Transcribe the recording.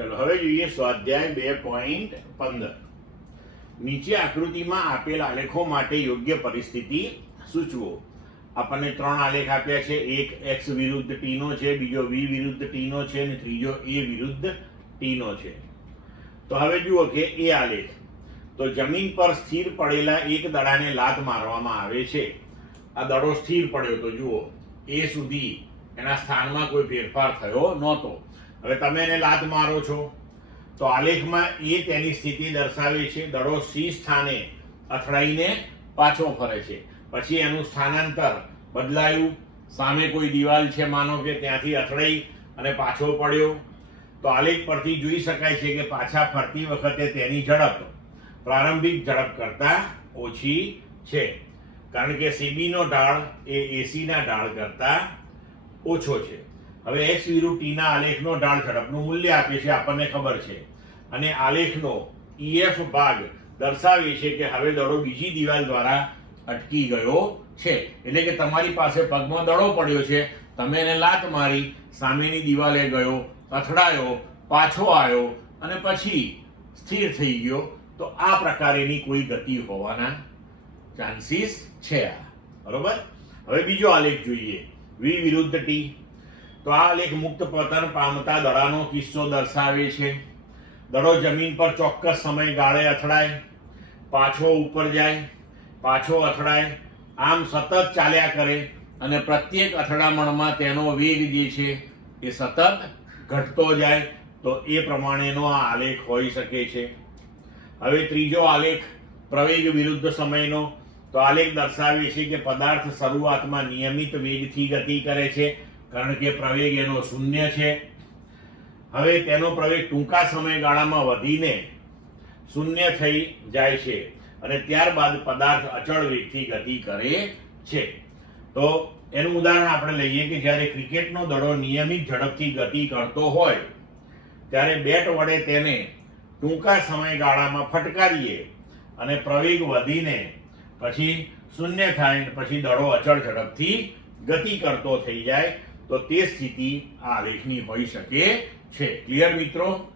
ચલો હવે જોઈએ સ્વાધ્યાય 2.15. નીચે આકૃતિમાં આપેલ આલેખો માટે યોગ્ય પરિસ્થિતિ સૂચવો. આપણને 3 આલેખ આપ્યા છે. એક x વિરુદ્ધ t નો છે, બીજો v વિરુદ્ધ t નો છે અને ત્રીજો a વિરુદ્ધ t નો છે. તો હવે જુઓ કે એ આલેખ, તો જમીન પર સ્થિર પડેલા એક દડાને લાત મારવામાં આવે છે. આ દડો સ્થિર પડ્યો, તો જુઓ એ સુધી એના સ્થાનમાં કોઈ ફેરફાર થયો નહોતો. હવે તમે એને લાત મારો છો તો આલેખમાં એ તેની સ્થિતિ દર્શાવે છે. દડો C સ્થાને અથડાઈને પાછો ફરે છે, પછી એનું સ્થાનાંતર બદલાયું. સામે કોઈ દિવાલ છે માનો કે, ત્યાંથી અથડાઈ અને પાછો પડ્યો. તો આલેખ પરથી જોઈ શકાય છે કે પાછા ફરતી વખતે તેની ઝડપ પ્રારંભિક ઝડપ કરતાં ઓછી છે, કારણ કે CB નો ઢાળ એ AC ના ઢાળ કરતાં ઓછો છે. હવે x વિરુદ્ધ t ના આલેખનો ઢાળ ઝડપનું મૂલ્ય આપે છે, આપણને ખબર છે. અને આલેખનો EF ભાગ દર્શાવે છે કે હવે દડો બીજી દિવાલ દ્વારા અટકી ગયો છે. એટલે કે તમારી પાસે પગમાં દડો પડ્યો છે, તમે એને લાત મારી, સામેની દિવાલે ગયો, અથડાયો, પાછો આવ્યો અને પછી સ્થિર થઈ ગયો. તો આ પ્રકારેની કોઈ ગતિ હોવાના ચાન્સીસ છે. બરોબર. હવે બીજો આલેખ જોઈએ, v વિરુદ્ધ t. તો આ આલેખ મુક્ત પતન પામતા દડાનો કિસ્સો દર્શાવે છે. દડો જમીન પર ચોક્કસ સમયગાળે અથડાય, પાછો ઉપર જાય, પાછો અથડાય, આમ સતત ચાલ્યા કરે અને પ્રત્યેક અથડામણમાં તેનો વેગ જે છે એ સતત ઘટતો જાય. તો એ પ્રમાણેનો આ આલેખ હોઈ શકે છે. હવે ત્રીજો આલેખ પ્રવેગ વિરુદ્ધ સમયનો. તો આલેખ દર્શાવે છે કે પદાર્થ શરૂઆતમાં નિયમિત વેગથી ગતિ કરે છે, કારણ કે પ્રવેગ એનો 0 છે. હવે તેનો પ્રવેગ ટૂંકા સમયગાળામાં વધીને 0 થઈ જાય છે અને ત્યારબાદ પદાર્થ અચળ વેગથી ગતિ કરે છે. તો એનું ઉદાહરણ આપણે લઈએ કે જ્યારે ક્રિકેટનો દડો નિયમિત ઝડપથી ગતિ કરતો હોય ત્યારે બેટ વડે તેને ટૂંકા સમયગાળામાં ફટકારીએ અને પ્રવેગ વધીને પછી 0 થાય, પછી દડો અચળ ઝડપથી ગતિ કરતો થઈ જાય. તો તે સ્થિતિ આ આલેખની હોઈ શકે છે. ક્લિયર મિત્રો?